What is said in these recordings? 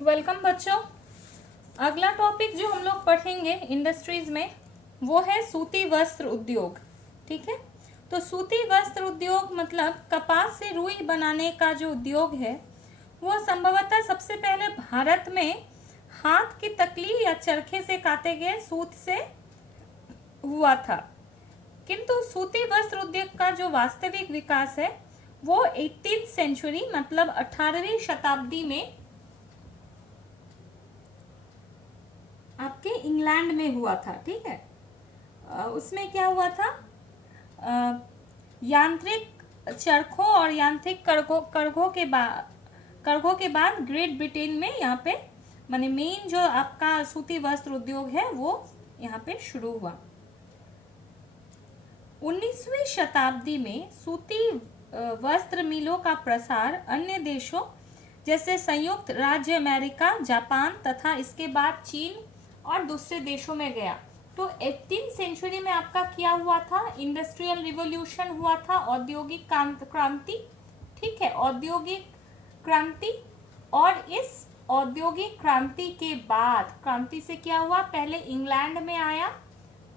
Welcome बच्चों। अगला topic जो हम लोग पढ़ेंगे इंडस्ट्रीज में वो है सूती वस्त्र उद्योग। ठीक है, तो सूती वस्त्र उद्योग मतलब कपास से रुई बनाने का जो उद्योग है वो संभवतः सबसे पहले भारत में हाथ की तकली या चरखे से काटे गए सूत से हुआ था। किंतु सूती वस्त्र उद्योग का जो वास्तविक विकास है वो 18th सेंचुरी मतलब 18वीं शताब्दी में आपके इंग्लैंड में हुआ था। ठीक है, उसमें क्या हुआ था, यांत्रिक चरखों और यांत्रिक करघों के बाद ग्रेट ब्रिटेन में यहाँ पे माने मेन जो आपका सूती वस्त्र उद्योग है वो यहाँ पे शुरू हुआ। 19वीं शताब्दी में सूती वस्त्र मिलों का प्रसार अन्य देशों जैसे संयुक्त राज्य अमेरिका, जापान तथा इसके बाद चीन और दूसरे देशों में गया। तो 18th सेंचुरी में आपका क्या हुआ था, इंडस्ट्रियल रिवॉल्यूशन हुआ था, औद्योगिक क्रांति। ठीक है, औद्योगिक क्रांति। और इस औद्योगिक क्रांति के बाद क्रांति से क्या हुआ, पहले इंग्लैंड में आया।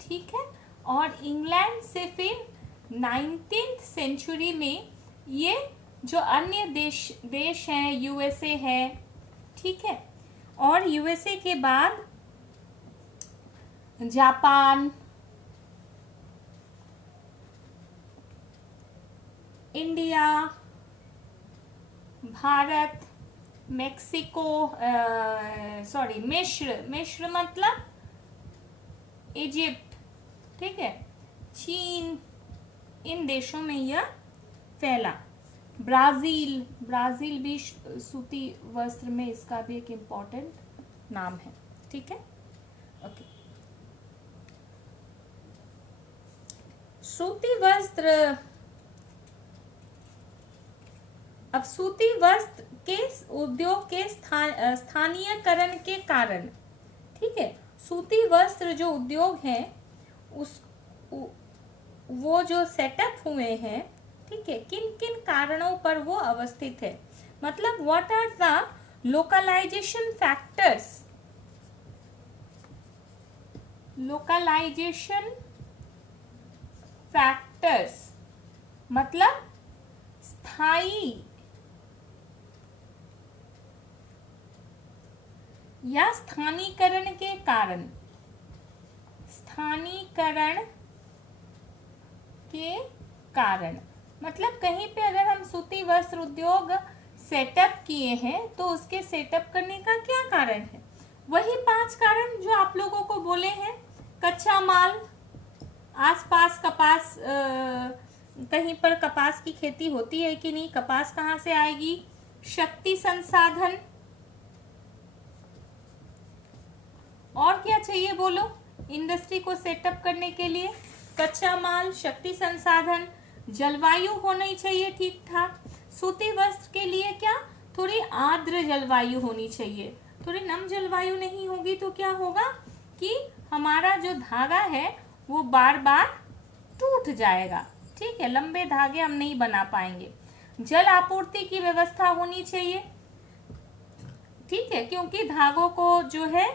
ठीक है, और इंग्लैंड से फिर 19th सेंचुरी में ये जो अन्य देश हैं, यूएसए है। ठीक है, और यूएसए के बाद जापान, इंडिया, भारत, मेक्सिको, मिस्र मतलब इजिप्ट, ठीक है, चीन, इन देशों में यह फैला। ब्राजील भी सूती वस्त्र में इसका भी एक इम्पोर्टेंट नाम है। ठीक है, ओके। सूती वस्त्र, अब सूती वस्त्र के उद्योग के स्थानीयकरण के कारण, ठीक है, सूती वस्त्र जो उद्योग है वो जो सेटअप हुए हैं, ठीक है, किन किन कारणों पर वो अवस्थित है, मतलब what are the localisation factors. Localisation factors मतलब स्थायी या स्थानीकरण के कारण। स्थानीकरण के कारण मतलब कहीं पे अगर हम सूती वस्त्र उद्योग सेटअप किए हैं तो उसके सेटअप करने का क्या कारण है, वही 5 कारण जो आप लोगों को बोले हैं। कच्चा माल, आसपास कपास, कहीं पर कपास की खेती होती है कि नहीं, कपास कहाँ से आएगी। शक्ति संसाधन, और क्या चाहिए बोलो इंडस्ट्री को सेटअप करने के लिए, कच्चा माल, शक्ति संसाधन, जलवायु होनी चाहिए ठीक ठाक। सूती वस्त्र के लिए क्या, थोड़ी आर्द्र जलवायु होनी चाहिए, थोड़ी नम जलवायु नहीं होगी तो क्या होगा कि हमारा जो धागा है वो बार बार टूट जाएगा। ठीक है, लंबे धागे हम नहीं बना पाएंगे। जल आपूर्ति की व्यवस्था होनी चाहिए। ठीक है, क्योंकि धागों को जो है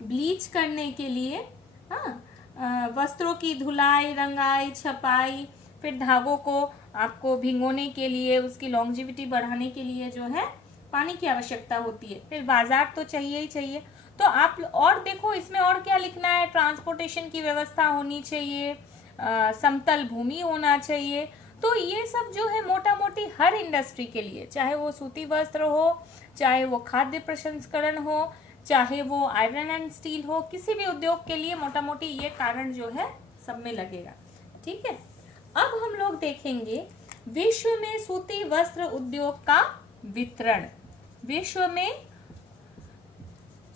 ब्लीच करने के लिए, वस्त्रों की धुलाई, रंगाई, छपाई, फिर धागों को आपको भिगोने के लिए, उसकी लॉन्जिविटी बढ़ाने के लिए जो है पानी की आवश्यकता होती है। फिर बाजार तो चाहिए ही चाहिए। तो आप और देखो इसमें और क्या लिखना है, ट्रांसपोर्टेशन की व्यवस्था होनी चाहिए, समतल भूमि होना चाहिए। तो ये सब जो है मोटा मोटी हर इंडस्ट्री के लिए, चाहे वो सूती वस्त्र हो, चाहे वो खाद्य प्रसंस्करण हो, चाहे वो आयरन एंड स्टील हो, किसी भी उद्योग के लिए मोटा मोटी ये कारण जो है सब में लगेगा। ठीक है, अब हम लोग देखेंगे विश्व में सूती वस्त्र उद्योग का वितरण। विश्व में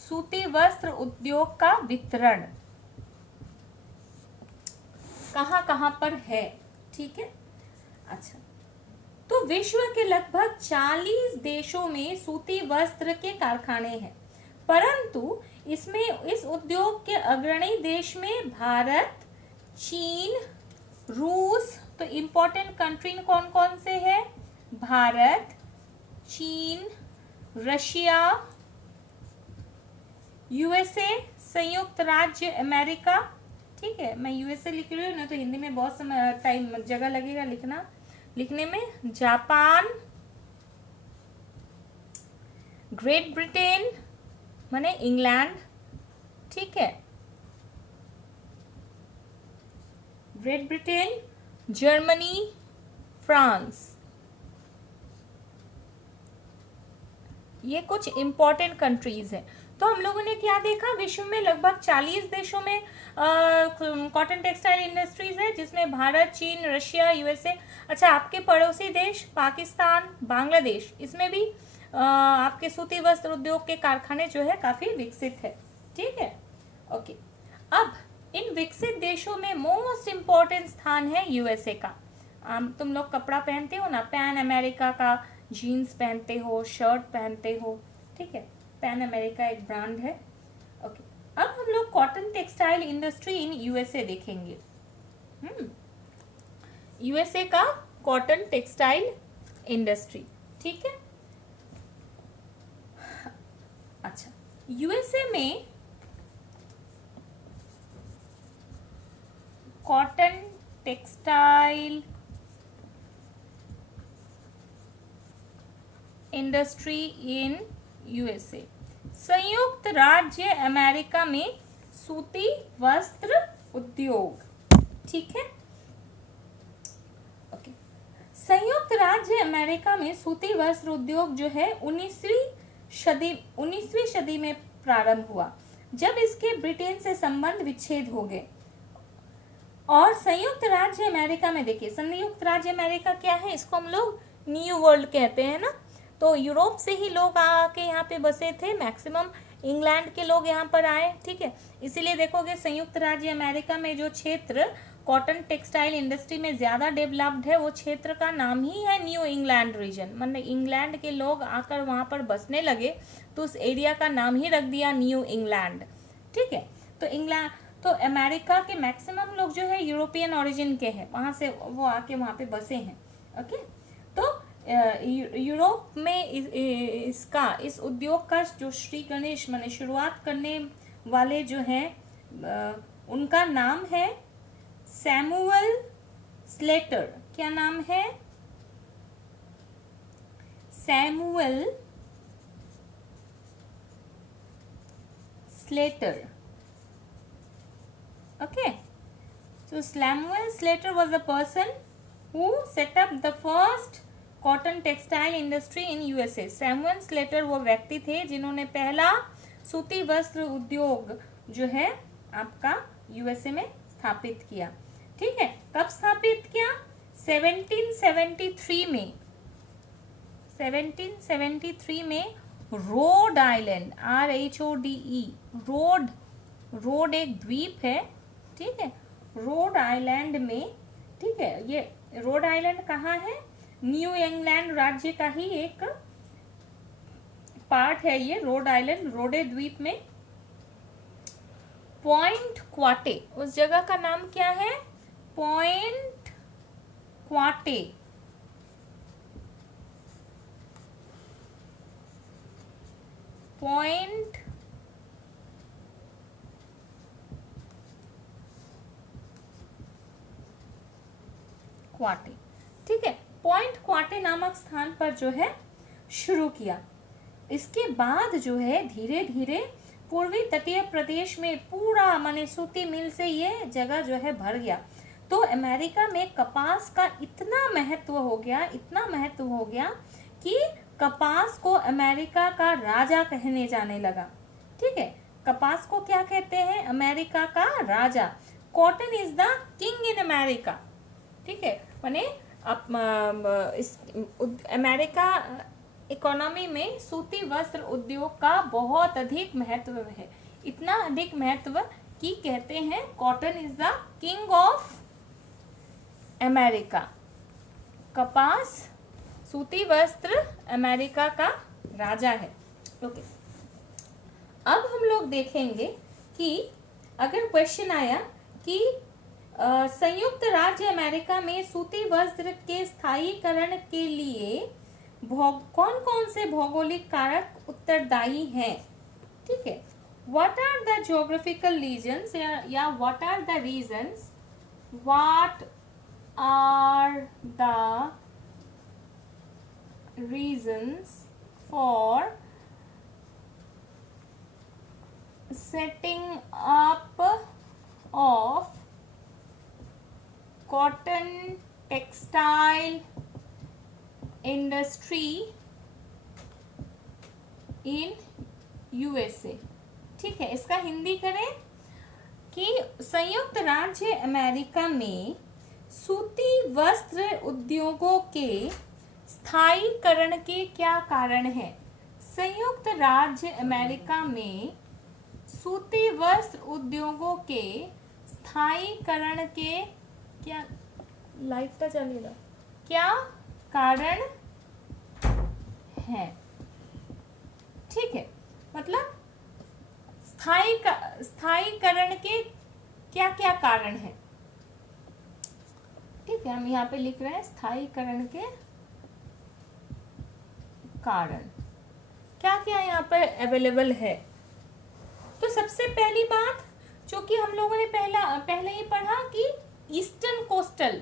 सूती वस्त्र उद्योग का वितरण कहां कहां पर है। ठीक है, अच्छा, तो विश्व के लगभग 40 देशों में सूती वस्त्र के कारखाने हैं, परंतु इसमें इस उद्योग के अग्रणी देश में भारत, चीन, रूस, तो इंपॉर्टेंट कंट्री कौन कौन से है, भारत, चीन, रशिया, यूएसए, संयुक्त राज्य अमेरिका। ठीक है, मैं यूएसए लिख रही हूँ ना, तो हिंदी में बहुत समय टाइम जगह लगेगा लिखने में। जापान, ग्रेट ब्रिटेन माने इंग्लैंड, ठीक है, ग्रेट ब्रिटेन, जर्मनी, फ्रांस। ये कुछ इंपॉर्टेंट कंट्रीज हैं। तो हम लोगों ने क्या देखा, विश्व में लगभग 40 देशों में कॉटन टेक्सटाइल इंडस्ट्रीज है, जिसमें भारत, चीन, रशिया, यूएसए। अच्छा, आपके पड़ोसी देश पाकिस्तान, बांग्लादेश, इसमें भी आपके सूती वस्त्र उद्योग के कारखाने जो है काफी विकसित है। ठीक है, ओके। अब इन विकसित देशों में मोस्ट इम्पोर्टेंट स्थान है यूएसए का। तुम लोग कपड़ा पहनते हो ना, पैन अमेरिका का जीन्स पहनते हो, शर्ट पहनते हो, ठीक है, पैन अमेरिका एक ब्रांड है। ओके, अब हम लोग cotton textile industry in USA देखेंगे। यूएसए का कॉटन टेक्सटाइल इंडस्ट्री, ठीक है। अच्छा, यूएसए में cotton textile industry in USA, संयुक्त राज्य अमेरिका में सूती वस्त्र उद्योग, ठीक है, ओके। संयुक्त राज्य अमेरिका में सूती वस्त्र उद्योग जो है 19वीं सदी में प्रारंभ हुआ, जब इसके ब्रिटेन से संबंध विच्छेद हो गए। और संयुक्त राज्य अमेरिका में देखिए, संयुक्त राज्य अमेरिका क्या है, इसको हम लोग न्यू वर्ल्ड कहते हैं ना। तो यूरोप से ही लोग आके यहाँ पे बसे थे, मैक्सिमम इंग्लैंड के लोग यहाँ पर आए, ठीक है। इसीलिए देखोगे संयुक्त राज्य अमेरिका में जो क्षेत्र कॉटन टेक्सटाइल इंडस्ट्री में ज्यादा डेवलप्ड है, वो क्षेत्र का नाम ही है न्यू इंग्लैंड रीजन। मतलब इंग्लैंड के लोग आकर वहाँ पर बसने लगे, तो उस एरिया का नाम ही रख दिया न्यू इंग्लैंड, ठीक है। तो अमेरिका के मैक्सिमम लोग जो है यूरोपियन ओरिजिन के हैं, वहाँ से वो आके वहाँ पे बसे हैं, ओके। तो यूरोप में इस उद्योग का जो श्री गणेश माने शुरुआत करने वाले जो हैं, उनका नाम है सैमुअल स्लेटर। क्या नाम है? Samuel Slater, okay. So Samuel Slater was the person who set up the first cotton textile industry in USA. Samuel Slater वो व्यक्ति थे जिन्होंने पहला सूती वस्त्र उद्योग जो है आपका यूएसए में स्थापित किया, ठीक है। कब स्थापित किया? 1773 में। 1773 में रोड आइलैंड, RHODE, रोड एक द्वीप है, ठीक है, रोड आइलैंड में, ठीक है। ये रोड आइलैंड कहाँ है? न्यू इंग्लैंड राज्य का ही एक पार्ट है ये रोड आइलैंड, रोडे द्वीप में। पॉइंट क्वाटे, उस जगह का नाम क्या है? पॉइंट क्वाटे। पॉइंट क्वाटे, ठीक है। पॉइंट क्वाटे नामक स्थान पर जो है शुरू किया। इसके बाद जो है धीरे धीरे पूर्वी तटीय प्रदेश में पूरा माने सूती मिल से ये जगह जो है भर गया। तो अमेरिका में कपास का इतना महत्व हो गया, इतना महत्व हो गया कि कपास को अमेरिका का राजा कहने जाने लगा, ठीक है। कपास को क्या कहते हैं? अमेरिका का राजा। Cotton is the king in America, ठीक है। माने इस अमेरिका इकोनॉमी में सूती वस्त्र उद्योग का बहुत अधिक महत्व है, इतना अधिक महत्व कि कहते हैं cotton is the king of America. कपास सूती वस्त्र अमेरिका का राजा है, ओके। अब हम लोग देखेंगे कि अगर क्वेश्चन आया कि संयुक्त राज्य अमेरिका में सूती वस्त्र के स्थायीकरण के लिए कौन कौन से भौगोलिक कारक उत्तरदायी हैं, ठीक है। What are the geographical reasons या what are the reasons, what are the reasons for setting up of cotton textile industry in USA, ठीक है। इसका हिंदी करें कि संयुक्त राज्य अमेरिका में सूती वस्त्र उद्योगों के स्थायीकरण के क्या कारण हैं। संयुक्त राज्य अमेरिका में सूती वस्त्र उद्योगों के स्थायीकरण के क्या लाइटটা জ্বালিয়ে দাও क्या कारण है, ठीक है। मतलब स्थायीकरण के क्या क्या कारण है, ठीक है। हम यहाँ पे लिख रहे हैं स्थायीकरण के कारण क्या क्या यहाँ पर अवेलेबल है। तो सबसे पहली बात जो कि हम लोगों ने पहले ही पढ़ा कि ईस्टर्न कोस्टल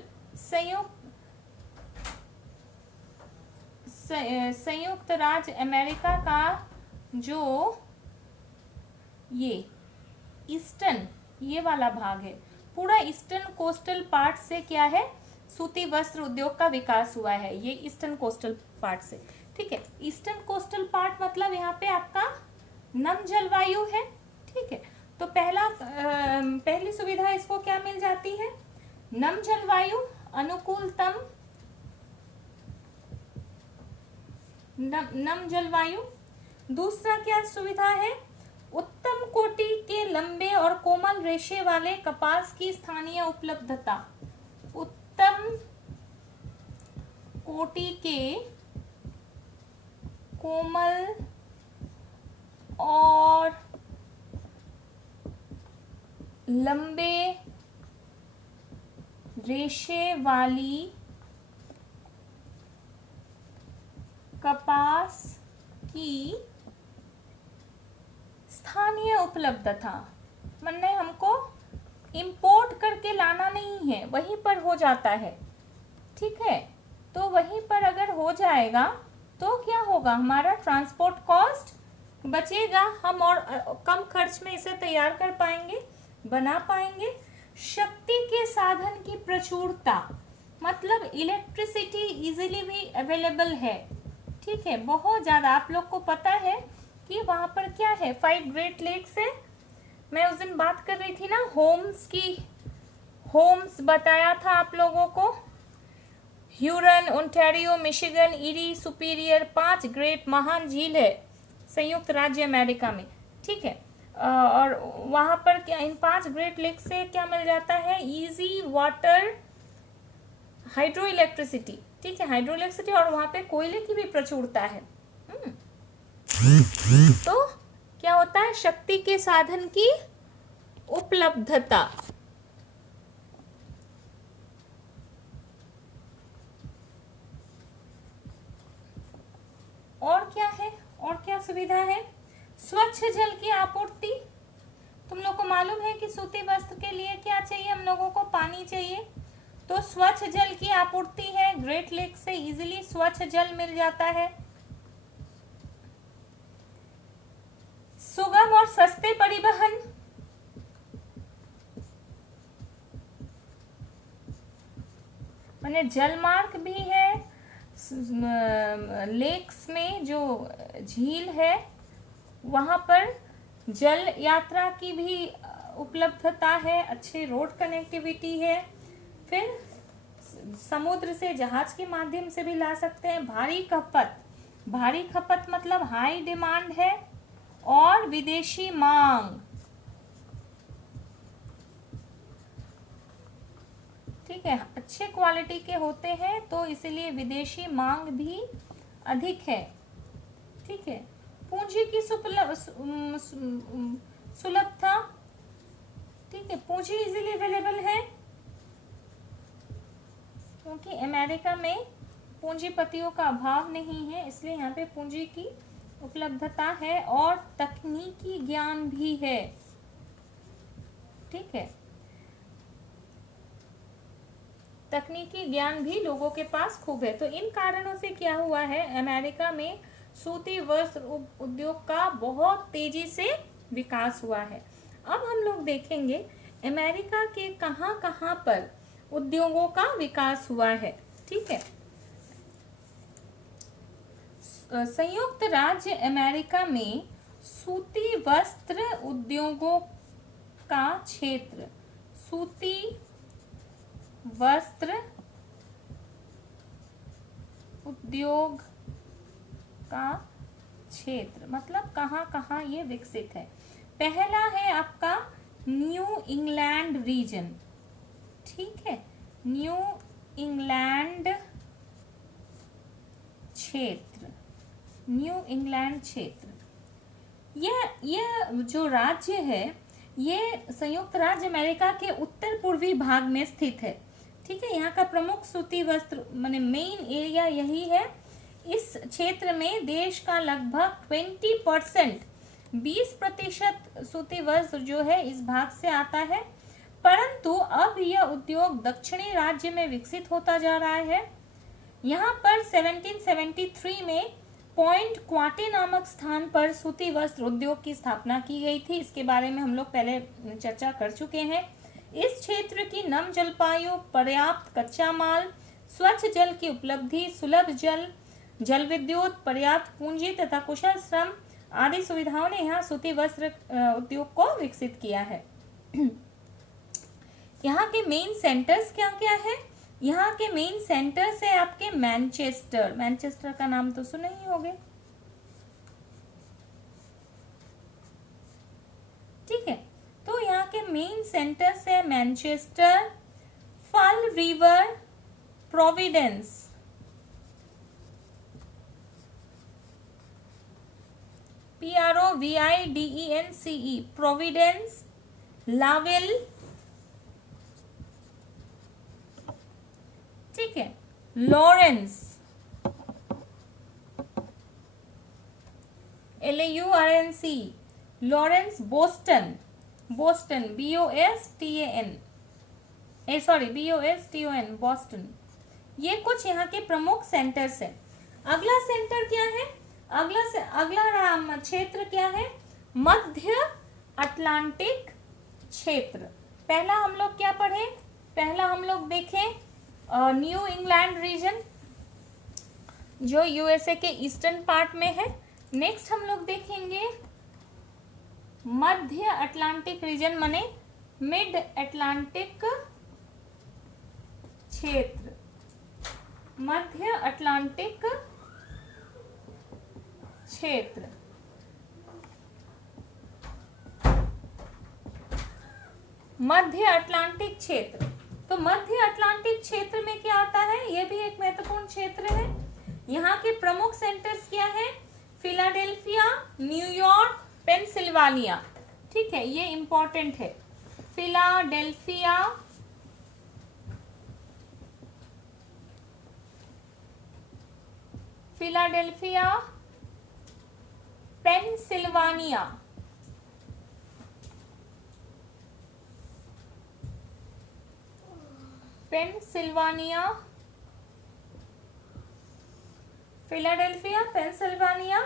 संयुक्त राज्य अमेरिका का जो ये ईस्टर्न ये वाला भाग है, पूरा ईस्टर्न कोस्टल पार्ट से क्या है, सूती वस्त्र उद्योग का विकास हुआ है, ये ईस्टर्न कोस्टल पार्ट से, ठीक है। ईस्टर्न कोस्टल पार्ट मतलब यहाँ पे आपका नम जलवायु है, ठीक है। तो पहली सुविधा इसको क्या मिल जाती है, नम जलवायु, अनुकूलतम नम जलवायु। दूसरा क्या सुविधा है, उत्तम कोटि के लंबे और कोमल रेशे वाले कपास की स्थानीय उपलब्धता। उत्तम कोटि के कोमल और लंबे रेशे वाली कपास की स्थानीय उपलब्धता, मतलब हमको इंपोर्ट करके लाना नहीं है, वहीं पर हो जाता है, ठीक है। तो वहीं पर अगर हो जाएगा तो क्या होगा, हमारा ट्रांसपोर्ट कॉस्ट बचेगा, हम और कम खर्च में इसे तैयार कर पाएंगे, बना पाएंगे। शक्ति के साधन की प्रचुरता, मतलब इलेक्ट्रिसिटी इजीली भी अवेलेबल है, ठीक है, बहुत ज़्यादा। आप लोग को पता है कि वहाँ पर क्या है, 5 ग्रेट लेक्स है। मैं उस दिन बात कर रही थी ना होम्स बताया था आप लोगों को, Huron, Ontario, Michigan, Erie, Superior, 5 great महान झील है संयुक्त राज्य अमेरिका में, ठीक है। और वहाँ पर क्या, इन 5 ग्रेट लेक से क्या मिल जाता है, इजी वाटर, हाइड्रो इलेक्ट्रिसिटी, ठीक है, हाइड्रो इलेक्ट्रिसिटी, और वहाँ पे कोयले की भी प्रचुरता है। तो क्या होता है, शक्ति के साधन की उपलब्धता। और क्या है, और क्या सुविधा है, स्वच्छ जल की आपूर्ति। तुम लोग को मालूम है कि सूती वस्त्र के लिए क्या चाहिए, हम लोगों को पानी चाहिए, तो स्वच्छ जल की आपूर्ति है, ग्रेट लेक से इजीली स्वच्छ जल मिल जाता है। सुगम और सस्ते परिवहन, माने जलमार्ग भी है, लेक्स में जो झील है वहाँ पर जल यात्रा की भी उपलब्धता है, अच्छे रोड कनेक्टिविटी है, फिर समुद्र से जहाज के माध्यम से भी ला सकते हैं। भारी खपत मतलब हाई डिमांड है, और विदेशी मांग, ठीक है, अच्छे क्वालिटी के होते हैं तो इसलिए विदेशी मांग भी अधिक है, ठीक है। पूंजी की सुलभता, ठीक है, पूंजी इजीली अवेलेबल है क्योंकि अमेरिका में पूंजीपतियों का अभाव नहीं है, इसलिए यहाँ पे पूंजी की उपलब्धता है और तकनीकी ज्ञान भी है। ठीक है, तकनीकी ज्ञान भी लोगों के पास खूब है। तो इन कारणों से क्या हुआ है, अमेरिका में सूती वस्त्र उद्योग का बहुत तेजी से विकास हुआ है। अब हम लोग देखेंगे अमेरिका के कहां कहां पर उद्योगों का विकास हुआ है। ठीक है, संयुक्त राज्य अमेरिका में सूती वस्त्र उद्योगों का क्षेत्र, सूती वस्त्र उद्योग का क्षेत्र मतलब कहाँ कहाँ ये विकसित है। पहला है आपका न्यू इंग्लैंड रीजन। ठीक है, न्यू इंग्लैंड क्षेत्र, न्यू इंग्लैंड क्षेत्र। यह जो राज्य है ये संयुक्त राज्य अमेरिका के उत्तर पूर्वी भाग में स्थित है। ठीक है, यहाँ का प्रमुख सूती वस्त्र माने मेन एरिया यही है। इस क्षेत्र में देश का लगभग 20% सूती वस्त्र जो है इस भाग से आता है, परंतु अब यह उद्योग दक्षिणी राज्य में विकसित होता जा रहा है। यहाँ पर 1773 में पॉइंट क्वाटे नामक स्थान पर सूती वस्त्र उद्योग की स्थापना की गई थी। इसके बारे में हम लोग पहले चर्चा कर चुके हैं। इस क्षेत्र की नम जलवायु, पर्याप्त कच्चा माल, स्वच्छ जल की उपलब्धि, सुलभ जल विद्युत, पर्याप्त पूंजी तथा कुशल श्रम आदि सुविधाओं ने यहाँ सूती वस्त्र उद्योग को विकसित किया है। यहाँ के मेन सेंटर्स क्या क्या है? यहाँ के मेन सेंटर्स है आपके मैनचेस्टर। मैनचेस्टर का नाम तो सुने ही होंगे। ठीक है, तो यहाँ के मेन सेंटर्स है Manchester, fall river, Providence, PROVIDENCE, Providence, लावेल, ठीक है, Lawrence, LAURNC, Lawrence, Boston, Boston BOSTON, Boston. ये कुछ यहाँ के प्रमुख सेंटर्स हैं। अगला सेंटर क्या है? अगला क्षेत्र क्या है? मध्य अटलांटिक क्षेत्र। पहला हम लोग क्या पढ़े? पहला हम लोग देखें न्यू इंग्लैंड रीजन जो यूएसए के ईस्टर्न पार्ट में है। नेक्स्ट हम लोग देखेंगे मध्य अटलांटिक रीजन माने मिड अटलांटिक क्षेत्र, मध्य अटलांटिक क्षेत्र। मध्य अटलांटिक क्षेत्र, तो मध्य अटलांटिक क्षेत्र में क्या आता है? यह भी एक महत्वपूर्ण क्षेत्र है। यहाँ के प्रमुख सेंटर्स क्या है? Philadelphia, New York, Pennsylvania. ठीक है, ये इंपॉर्टेंट है। Philadelphia, Pennsylvania, Philadelphia, Pennsylvania,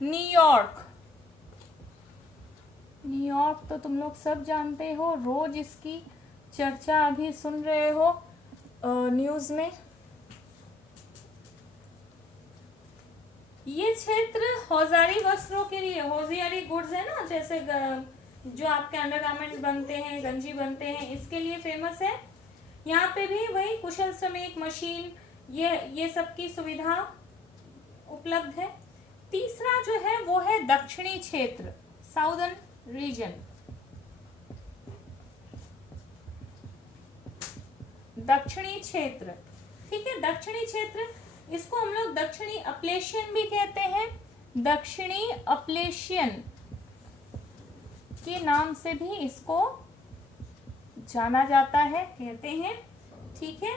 New York. New York तो तुम लोग सब जानते हो, रोज इसकी चर्चा अभी सुन रहे हो न्यूज में। ये क्षेत्र हौजारी वस्त्रों के लिए, हौजियारी गुड्स है ना, जैसे जो आपके अंडरगारमेंट्स बनते हैं, गंजी बनते हैं, इसके लिए फेमस है। यहाँ पे भी वही कुशल श्रमिक, मशीन, ये सब की सुविधा उपलब्ध है। तीसरा जो है वो है दक्षिणी क्षेत्र, साउदर्न रीजन। दक्षिणी क्षेत्र, ठीक है, दक्षिणी क्षेत्र, इसको हम लोग दक्षिणी अपलेशियन भी कहते हैं। दक्षिणी अपलेशियन के नाम से भी इसको जाना जाता है, कहते हैं। ठीक है,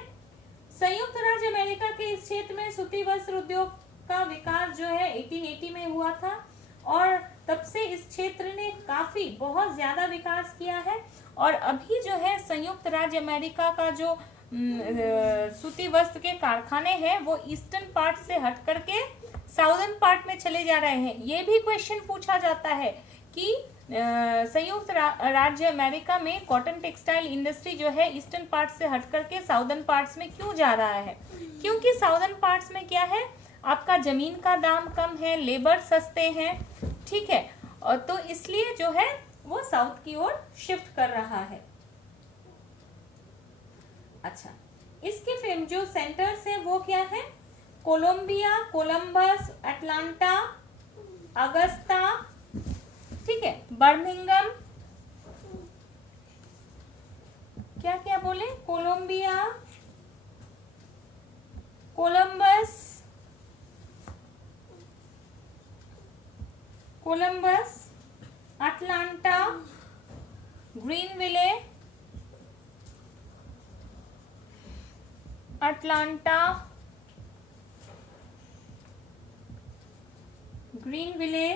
संयुक्त राज्य अमेरिका के इस क्षेत्र में सूती वस्त्र उद्योग का विकास जो है 1880 में हुआ था और तब से इस क्षेत्र ने काफी बहुत ज्यादा विकास किया है। और अभी जो है संयुक्त राज्य अमेरिका का जो सूती वस्त्र के कारखाने हैं वो ईस्टर्न पार्ट से हट करके साउदर्न पार्ट में चले जा रहे हैं। ये भी क्वेश्चन पूछा जाता है कि संयुक्त राज्य अमेरिका में कॉटन टेक्सटाइल इंडस्ट्री जो है ईस्टर्न पार्ट से हट करके साउदर्न पार्ट्स में क्यों जा रहा है? क्योंकि साउदर्न पार्ट्स में क्या है, आपका जमीन का दाम कम है, लेबर सस्ते हैं, ठीक है, और तो इसलिए जो है वो साउथ की ओर शिफ्ट कर रहा है। अच्छा, इसके फिल्म जो सेंटर्स है वो क्या है? कोलंबिया, कोलंबस, अटलांटा, अगस्ता, ठीक है, बर्मिंघम, क्या क्या बोले? कोलंबिया, कोलंबस, अटलांटा, ग्रीनविले,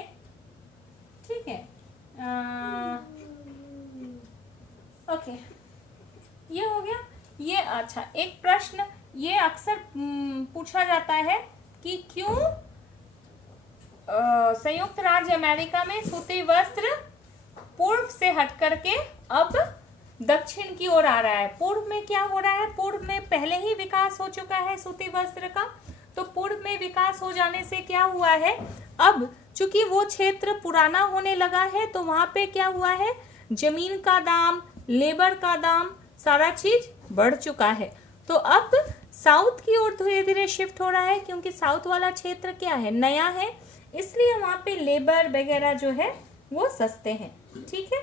ठीक है। ओके, ये हो गया। ये अच्छा, एक प्रश्न ये अक्सर पूछा जाता है कि क्यों संयुक्त राज्य अमेरिका में सूती वस्त्र पूर्व से हट करके अब दक्षिण की ओर आ रहा है। पूर्व में क्या हो रहा है? पूर्व में पहले ही विकास हो चुका है सूती वस्त्र का, तो पूर्व में विकास हो जाने से क्या हुआ है, अब चूंकि वो क्षेत्र पुराना होने लगा है तो वहां पे क्या हुआ है, जमीन का दाम, लेबर का दाम, सारा चीज बढ़ चुका है। तो अब साउथ की ओर धीरे धीरे शिफ्ट हो रहा है, क्योंकि साउथ वाला क्षेत्र क्या है, नया है, इसलिए वहां पे लेबर वगैरह जो है वो सस्ते हैं। ठीक है,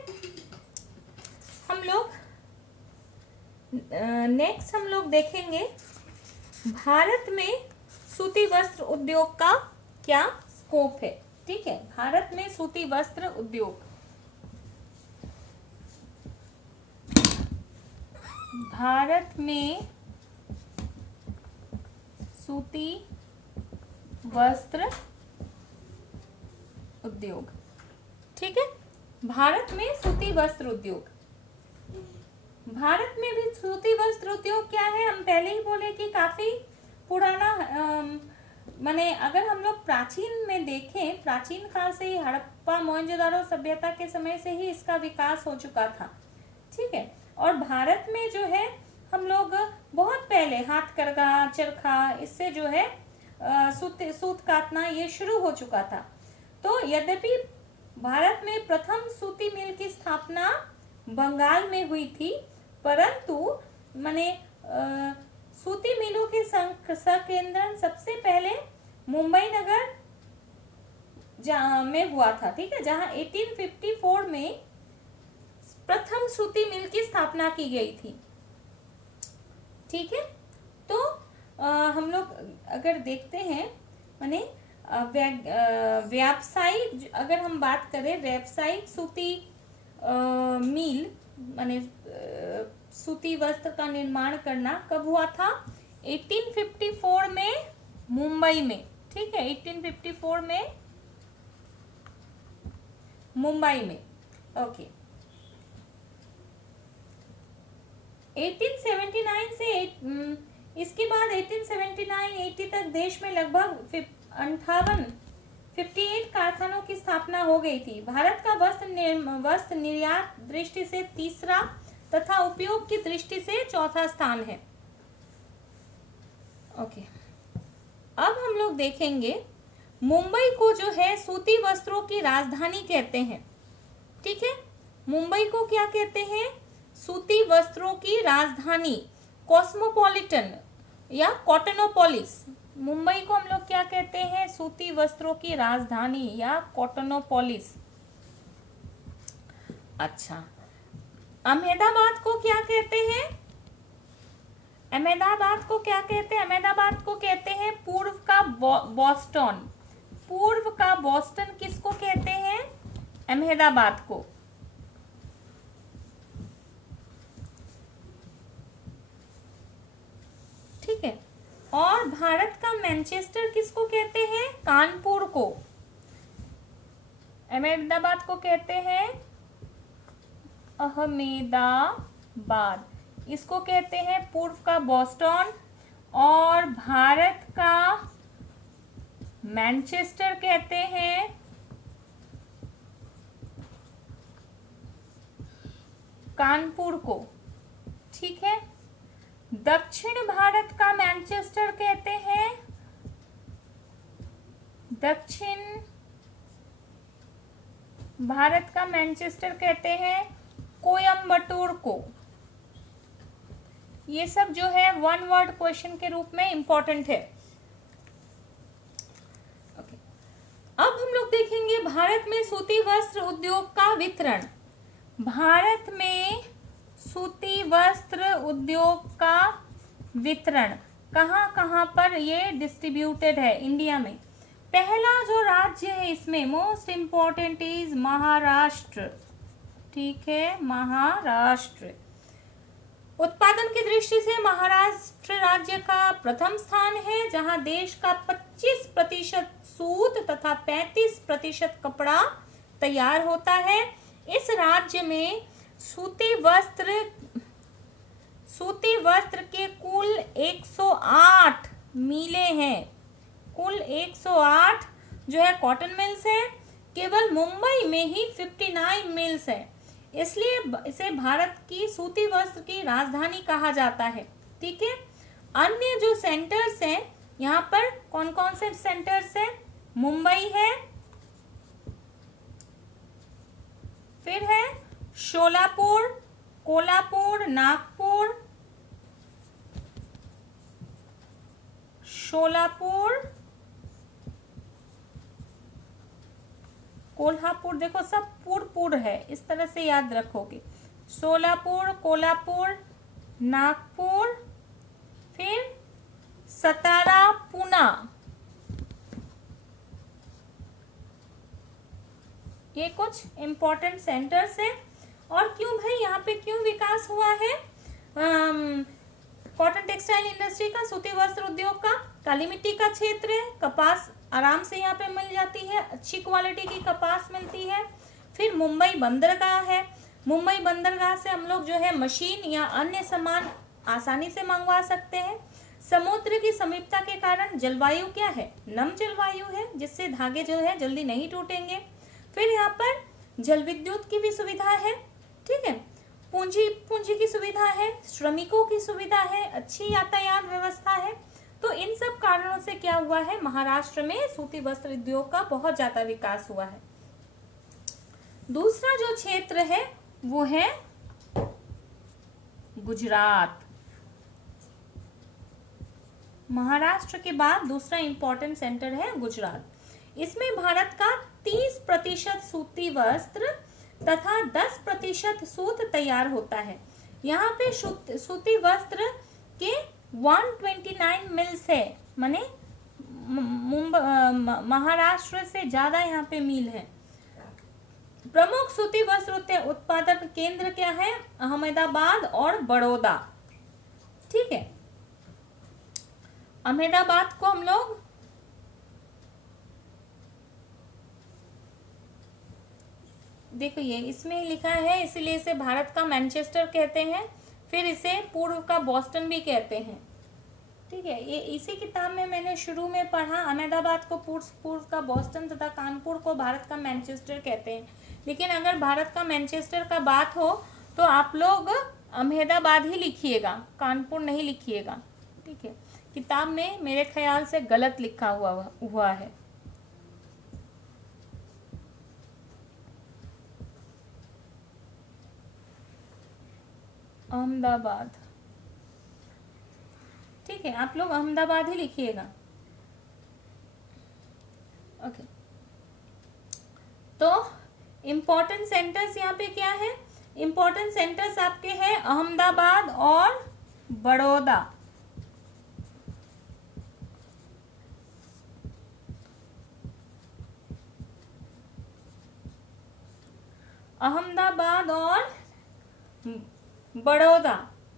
हम लोग नेक्स्ट हम लोग देखेंगे भारत में सूती वस्त्र उद्योग का क्या स्कोप है। ठीक है, भारत में सूती वस्त्र उद्योग, भारत में सूती वस्त्र उद्योग, ठीक है, भारत में सूती वस्त्र उद्योग, भारत में भी सूती वस्त्र उद्योग क्या है, हम पहले ही बोले कि काफी पुराना, माने अगर हम लोग प्राचीन में देखें, प्राचीन काल से ही हड़प्पा मोहनजोदारो सभ्यता के समय से ही इसका विकास हो चुका था। ठीक है, और भारत में जो है हम लोग बहुत पहले हाथ करघा, चरखा, इससे जो है सूत काटना ये शुरू हो चुका था। तो यद्यपि भारत में प्रथम सूती मिल की स्थापना बंगाल में हुई थी, परंतु माने सूती मिलों के संकेंद्रण सबसे पहले मुंबई नगर में हुआ था। ठीक है, जहां 1854 में प्रथम सूती मिल की स्थापना की गई थी। ठीक है, तो हम लोग अगर देखते हैं माने व्यावसायिक, अगर हम बात करें व्यावसायिक सूती मिल माने सूती वस्त्र का निर्माण करना कब हुआ था, 1854 में मुंबई में। ठीक है, 1854 में मुंबई में। ओके, 1879 से इसके बाद 1879-80 तक देश में लगभग 58 कारखानों की स्थापना हो गई थी। भारत का वस्त्र निर्यात दृष्टि से तीसरा तथा उपयोग की दृष्टि से चौथा स्थान है। ओके, अब हम लोग देखेंगे मुंबई को जो है सूती वस्त्रों की राजधानी कहते हैं। ठीक है, मुंबई को क्या कहते हैं, सूती वस्त्रों की राजधानी, कॉस्मोपॉलिटन या कॉटनोपोलिस। मुंबई को हम लोग क्या कहते हैं, सूती वस्त्रों की राजधानी या कॉटनोपोलिस। अच्छा, अहमदाबाद को क्या कहते हैं, अहमदाबाद को क्या कहते हैं, अहमदाबाद को कहते हैं पूर्व का बॉस्टन। पूर्व का बॉस्टन किसको कहते हैं, अहमदाबाद को। ठीक ठीक है। और भारत का मैनचेस्टर किसको कहते हैं? कानपुर को। अहमदाबाद को कहते हैं अहमदाबाद, इसको कहते हैं पूर्व का बॉस्टन, और भारत का मैनचेस्टर कहते हैं कानपुर को। ठीक है। दक्षिण भारत का मैनचेस्टर कहते हैं, दक्षिण भारत का मैनचेस्टर कहते हैं कोयम्बटूर को। ये सब जो है वन वर्ड क्वेश्चन के रूप में इंपॉर्टेंट है। ओके। अब हम लोग देखेंगे भारत में सूती वस्त्र उद्योग का वितरण। भारत में सूती वस्त्र उद्योग का वितरण कहाँ कहाँ पर ये डिस्ट्रीब्यूटेड है इंडिया में। पहला जो राज्य है इसमें मोस्ट इंपॉर्टेंट इज महाराष्ट्र। ठीक है, महाराष्ट्र। उत्पादन की दृष्टि से महाराष्ट्र राज्य का प्रथम स्थान है, जहां देश का 25% सूत तथा 35% कपड़ा तैयार होता है। इस राज्य में सूती वस्त्र के कुल 108 मिलें हैं। कुल 108 जो है कॉटन मिल्स हैं। केवल मुंबई में ही 59 मिल्स हैं, इसलिए इसे भारत की सूती वस्त्र की राजधानी कहा जाता है। ठीक है। अन्य जो सेंटर्स हैं यहाँ पर कौन कौन से सेंटर्स हैं? मुंबई है, फिर है शोलापुर, कोल्हापुर, नागपुर, शोलापुर, कोल्हापुर। देखो सब पुर है, इस तरह से याद रखोगे। शोलापुर, कोल्हापुर, नागपुर, फिर सतारा, पुणे। ये कुछ इंपॉर्टेंट सेंटर्स हैं। और क्यों भाई यहाँ पे क्यों विकास हुआ है कॉटन टेक्सटाइल इंडस्ट्री का, सूती वस्त्र उद्योग का? काली मिट्टी का क्षेत्र है, कपास आराम से यहाँ पे मिल जाती है, अच्छी क्वालिटी की कपास मिलती है। फिर मुंबई बंदरगाह है, मुंबई बंदरगाह से हम लोग जो है मशीन या अन्य सामान आसानी से मंगवा सकते हैं। समुद्र की समीपता के कारण जलवायु क्या है? नम जलवायु है, जिससे धागे जो है जल्दी नहीं टूटेंगे। फिर यहाँ पर जल विद्युत की भी सुविधा है। ठीक है। पूंजी की सुविधा है, श्रमिकों की सुविधा है, अच्छी यातायात व्यवस्था है। तो इन सब कारणों से क्या हुआ है, महाराष्ट्र में सूती वस्त्र उद्योग का बहुत ज्यादा विकास हुआ है। दूसरा जो क्षेत्र है वो है गुजरात। महाराष्ट्र के बाद दूसरा इंपॉर्टेंट सेंटर है गुजरात। इसमें भारत का 30% सूती वस्त्र तथा 10% सूत तैयार होता है। यहाँ पे सूती वस्त्र के 129 मिल्स है, माने महाराष्ट्र से ज्यादा यहाँ पे मिल है। प्रमुख सूती वस्त्र उत्पादन केंद्र क्या है? अहमदाबाद और बड़ौदा। ठीक है। अहमदाबाद को हम लोग देखो ये इसमें लिखा है, इसलिए इसे भारत का मैनचेस्टर कहते हैं। फिर इसे पूर्व का बॉस्टन भी कहते हैं। ठीक है। ये इसी किताब में मैंने शुरू में पढ़ा, अहमदाबाद को पूर्व का बॉस्टन तथा कानपुर को भारत का मैनचेस्टर कहते हैं। लेकिन अगर भारत का मैनचेस्टर का बात हो तो आप लोग अहमदाबाद ही लिखिएगा, कानपुर नहीं लिखिएगा। ठीक है। किताब में मेरे ख्याल से गलत लिखा हुआ है। अहमदाबाद। ठीक है, आप लोग अहमदाबाद ही लिखिएगा। ओके। तो इम्पोर्टेंट सेंटर्स यहाँ पे क्या है? इम्पोर्टेंट सेंटर्स आपके हैं अहमदाबाद और बड़ौदा। अहमदाबाद और बड़ौदा।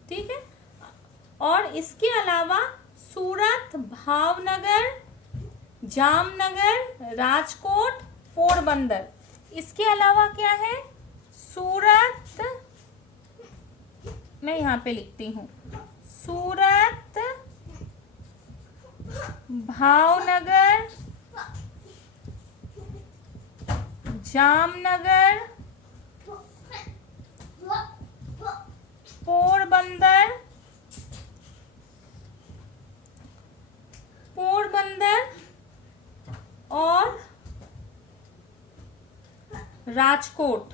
ठीक है। और इसके अलावा सूरत, भावनगर, जामनगर, राजकोट, पोरबंदर। इसके अलावा क्या है? सूरत, मैं यहाँ पे लिखती हूँ, सूरत, भावनगर, जामनगर, पोरबंदर, और राजकोट।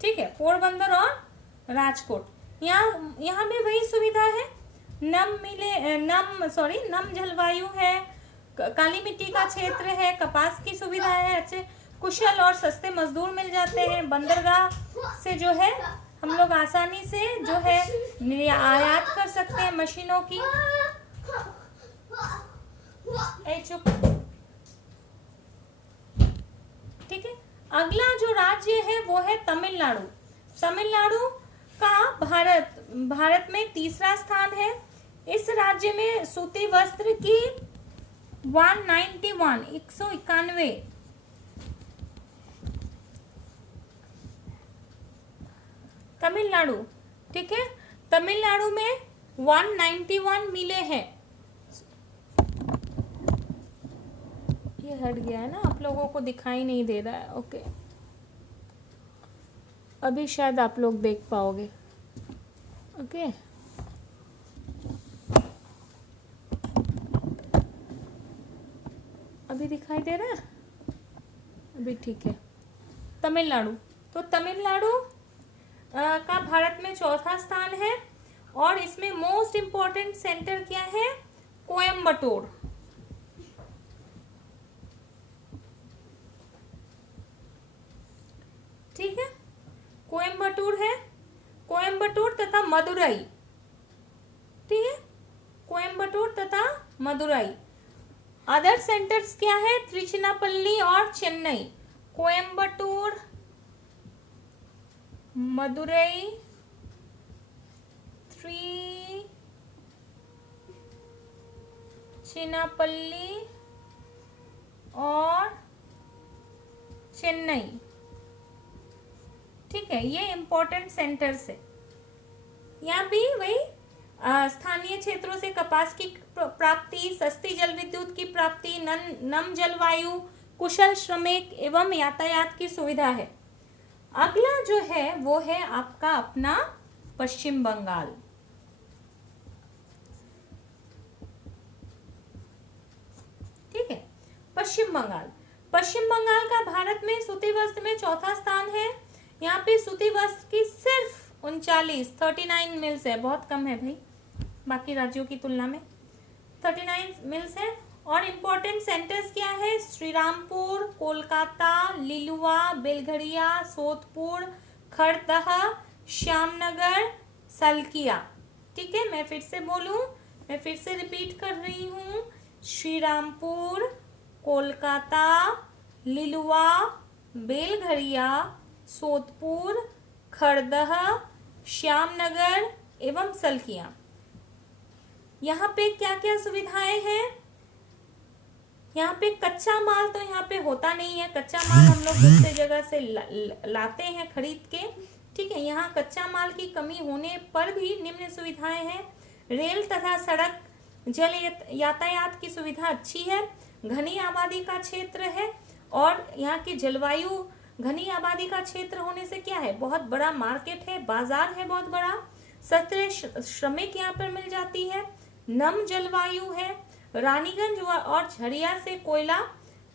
ठीक है, पोरबंदर और राजकोट। यहाँ भी वही सुविधा है, नम जलवायु है, काली मिट्टी का क्षेत्र है, कपास की सुविधा है, अच्छे कुशल और सस्ते मजदूर मिल जाते हैं। बंदरगाह से जो है हम लोग आसानी से जो है आयात कर सकते हैं मशीनों की। चुप। ठीक है, अगला जो राज्य है वो है तमिलनाडु। तमिलनाडु का भारत में तीसरा स्थान है। इस राज्य में सूती वस्त्र की 191 तमिलनाडु। ठीक है, तमिलनाडु में 191 मिले हैं। ये हट गया है ना, आप लोगों को दिखाई नहीं दे रहा है। ओके, अभी शायद आप लोग देख पाओगे। ओके, अभी दिखाई दे रहा है? अभी ठीक है। तमिलनाडु, तो तमिलनाडु का भारत में चौथा स्थान है और इसमें मोस्ट इम्पोर्टेंट सेंटर क्या है? कोयम्बटूर। ठीक है, कोयम्बटूर है, कोयम्बटूर तथा मदुरई। ठीक है, कोयम्बटूर तथा मदुरई। अदर सेंटर्स क्या है? त्रिचिनापल्ली और चेन्नई। कोयम्बटूर, मदुरई, त्रिचिनापल्ली और चेन्नई। ठीक है, ये इंपॉर्टेंट सेंटर्स है। यहाँ भी वही स्थानीय क्षेत्रों से कपास की प्राप्ति, सस्ती जल विद्युत की प्राप्ति, नम जलवायु, कुशल श्रमिक एवं यातायात की सुविधा है। अगला जो है वो है आपका अपना पश्चिम बंगाल। ठीक है, पश्चिम बंगाल। पश्चिम बंगाल का भारत में सूती वस्त्र में चौथा स्थान है। यहाँ पे सूती वस्त्र की सिर्फ 39 मिल्स है, बहुत कम है भाई, बाकी राज्यों की तुलना में 39 मिल्स है। और इम्पोर्टेंट सेंटर्स क्या है? श्रीरामपुर, कोलकाता, लिलुआ, बेलघड़िया, सोदपुर, खड़दह, श्यामनगर, सलकिया। ठीक है, मैं फिर से बोलूं, मैं फिर से रिपीट कर रही हूँ, श्रीरामपुर, कोलकाता, लिलुआ, बेलघड़िया, सोदपुर, खड़दह, श्यामनगर एवं सलकिया। यहाँ पे क्या क्या सुविधाएं हैं? यहाँ पे कच्चा माल तो यहाँ पे होता नहीं है, कच्चा माल हम लोग दूसरे जगह से लाते हैं खरीद के। ठीक है, यहाँ कच्चा माल की कमी होने पर भी निम्न सुविधाएं हैं। रेल तथा सड़क जल यातायात की सुविधा अच्छी है। घनी आबादी का क्षेत्र है और यहाँ की जलवायु घनी आबादी का क्षेत्र होने से क्या है? बहुत बड़ा मार्केट है, बाजार है बहुत बड़ा। सस्ते श्रमिक यहाँ पर मिल जाती है। नम जलवायु है। रानीगंज और झरिया से कोयला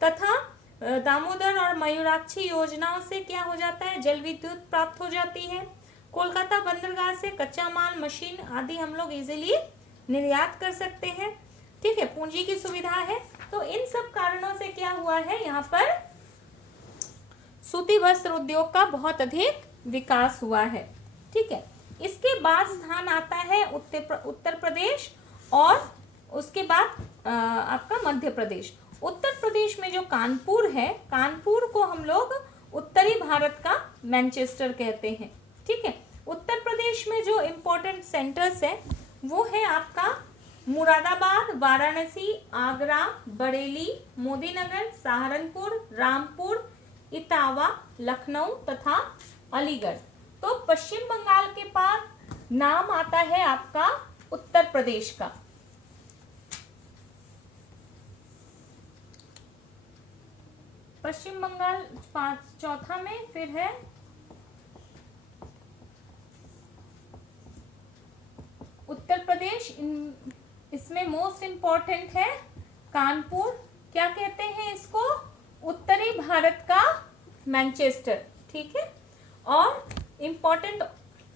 तथा दामोदर और मयूराक्षी योजनाओं से क्या हो जाता है? जल विद्युत प्राप्त हो जाती है। कोलकाता बंदरगाह से कच्चा माल, मशीन आदि हम लोग इजीली निर्यात कर सकते हैं। ठीक है, पूंजी की सुविधा है। तो इन सब कारणों से क्या हुआ है? यहाँ पर सूती वस्त्र उद्योग का बहुत अधिक विकास हुआ है। ठीक है, इसके बाद स्थान आता है उत्तर प्रदेश और उसके बाद आपका मध्य प्रदेश। उत्तर प्रदेश में जो कानपुर है, कानपुर को हम लोग उत्तरी भारत का मैनचेस्टर कहते हैं। ठीक है। उत्तर प्रदेश में जो इम्पोर्टेंट सेंटर्स है वो है आपका मुरादाबाद, वाराणसी, आगरा, बरेली, मोदीनगर, सहारनपुर, रामपुर, इटावा, लखनऊ तथा अलीगढ़। तो पश्चिम बंगाल के पास नाम आता है आपका उत्तर प्रदेश का। पश्चिम बंगाल चौथा में, फिर है उत्तर प्रदेश। इसमें मोस्ट इंपॉर्टेंट है कानपुर, क्या कहते हैं इसको, उत्तरी भारत का मैनचेस्टर, ठीक है। और इंपॉर्टेंट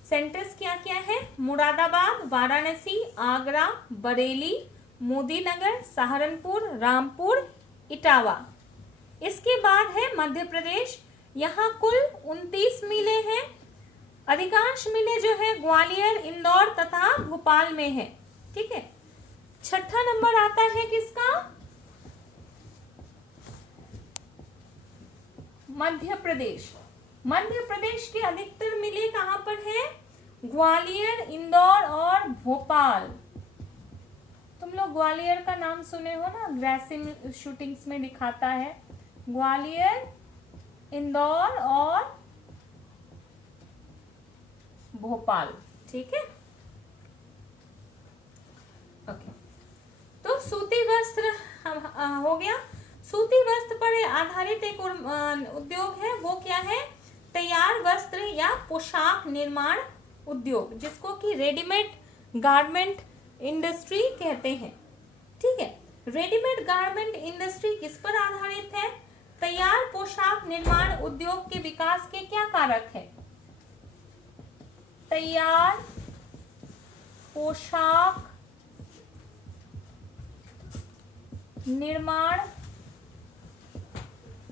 सेंटर्स क्या क्या है, मुरादाबाद, वाराणसी, आगरा, बरेली, मोदीनगर, सहारनपुर, रामपुर, इटावा। इसके बाद है मध्य प्रदेश, यहाँ कुल 29 मिले हैं। अधिकांश मिले जो है ग्वालियर, इंदौर तथा भोपाल में है, ठीक है। छठा नंबर आता है किसका, मध्य प्रदेश। मध्य प्रदेश के अधिकतर मिले कहां पर है, ग्वालियर, इंदौर और भोपाल। तुम लोग ग्वालियर का नाम सुने हो ना, ग्रेसिंग शूटिंग्स में दिखाता है, ग्वालियर, इंदौर और भोपाल, ठीक है। ओके, तो सूती वस्त्र हो गया। सूती वस्त्र पर आधारित एक उद्योग है, वो क्या है, तैयार वस्त्र या पोशाक निर्माण उद्योग, जिसको कि रेडीमेड गारमेंट इंडस्ट्री कहते हैं, ठीक है। रेडीमेड गारमेंट इंडस्ट्री किस पर आधारित है, तैयार पोशाक निर्माण उद्योग के विकास के क्या कारक है, तैयार पोशाक निर्माण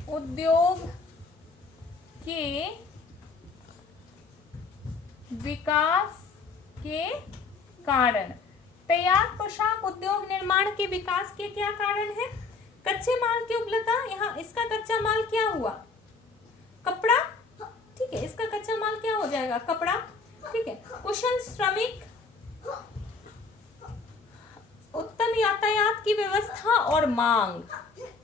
उद्योग के विकास के कारण। तैयार पोशाक उद्योग निर्माण के विकास के क्या कारण है, कच्चे माल की उपलब्धता। यहाँ इसका कच्चा माल क्या हुआ, कपड़ा, ठीक है। इसका कच्चा माल क्या हो जाएगा, कपड़ा, ठीक है। कुशल श्रमिक, उत्तम यातायात की व्यवस्था और मांग,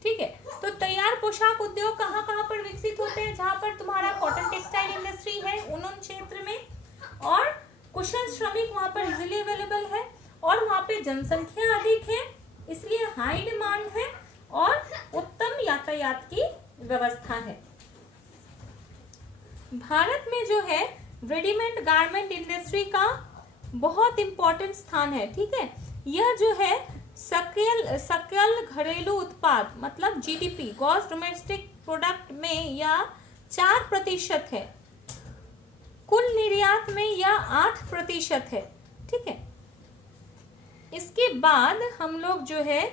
ठीक है। तो तैयार पोशाक उद्योग कहाँ कहाँ पर विकसित होते हैं, जहां पर तुम्हारा कॉटन टेक्सटाइल इंडस्ट्री है उन क्षेत्र में, और कुशल श्रमिक वहां पर इजीली अवेलेबल है, और वहां पे जनसंख्या अधिक है, इसलिए हाई डिमांड है, और उत्तम यातायात की व्यवस्था है। भारत में जो है रेडीमेड गारमेंट इंडस्ट्री का बहुत इंपॉर्टेंट स्थान है, ठीक है। यह जो है सकल घरेलू उत्पाद मतलब जीडीपी, ग्रॉस डोमेस्टिक प्रोडक्ट में यह 4% है, कुल निर्यात में यह 8% है, ठीक है। इसके बाद हम लोग जो है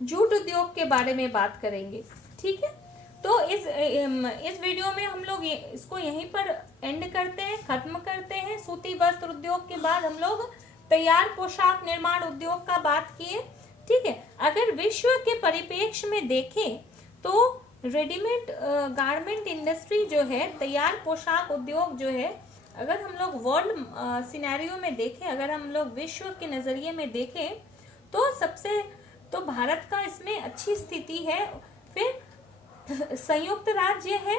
जूट उद्योग के बारे में बात करेंगे, ठीक है। तो इस वीडियो में हम लोग इसको यहीं पर एंड करते हैं, खत्म करते हैं। सूती वस्त्र उद्योग के बाद हम लोग तैयार पोशाक निर्माण उद्योग का बात किए, ठीक है। अगर विश्व के परिप्रेक्ष्य में देखें तो रेडीमेड गारमेंट इंडस्ट्री जो है, तैयार पोशाक उद्योग जो है, अगर हम लोग वर्ल्ड सिनेरियो में देखें, अगर हम लोग विश्व के नज़रिए में देखें तो भारत का इसमें अच्छी स्थिति है। फिर संयुक्त राज्य है,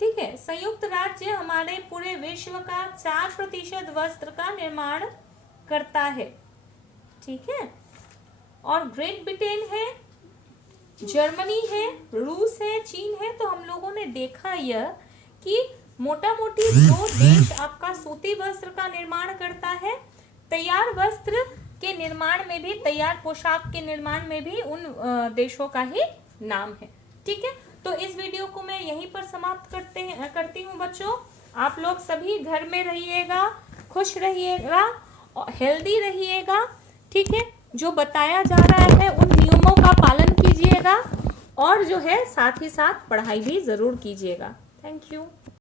ठीक है। संयुक्त राज्य हमारे पूरे विश्व का 4% वस्त्र का निर्माण करता है, ठीक है। और ग्रेट ब्रिटेन है, जर्मनी है, रूस है, चीन है। तो हम लोगों ने देखा यह कि मोटा मोटी 2 देश आपका सूती वस्त्र का निर्माण करता है। तैयार वस्त्र के निर्माण में भी, तैयार पोशाक के निर्माण में भी उन देशों का ही नाम है, ठीक है। तो इस वीडियो को मैं यहीं पर समाप्त करती हूँ बच्चों। आप लोग सभी घर में रहिएगा, खुश रहिएगा, हेल्दी रहिएगा, ठीक है। जो बताया जा रहा है उन नियमों का पालन कीजिएगा, और जो है साथ ही साथ पढ़ाई भी ज़रूर कीजिएगा। Thank you.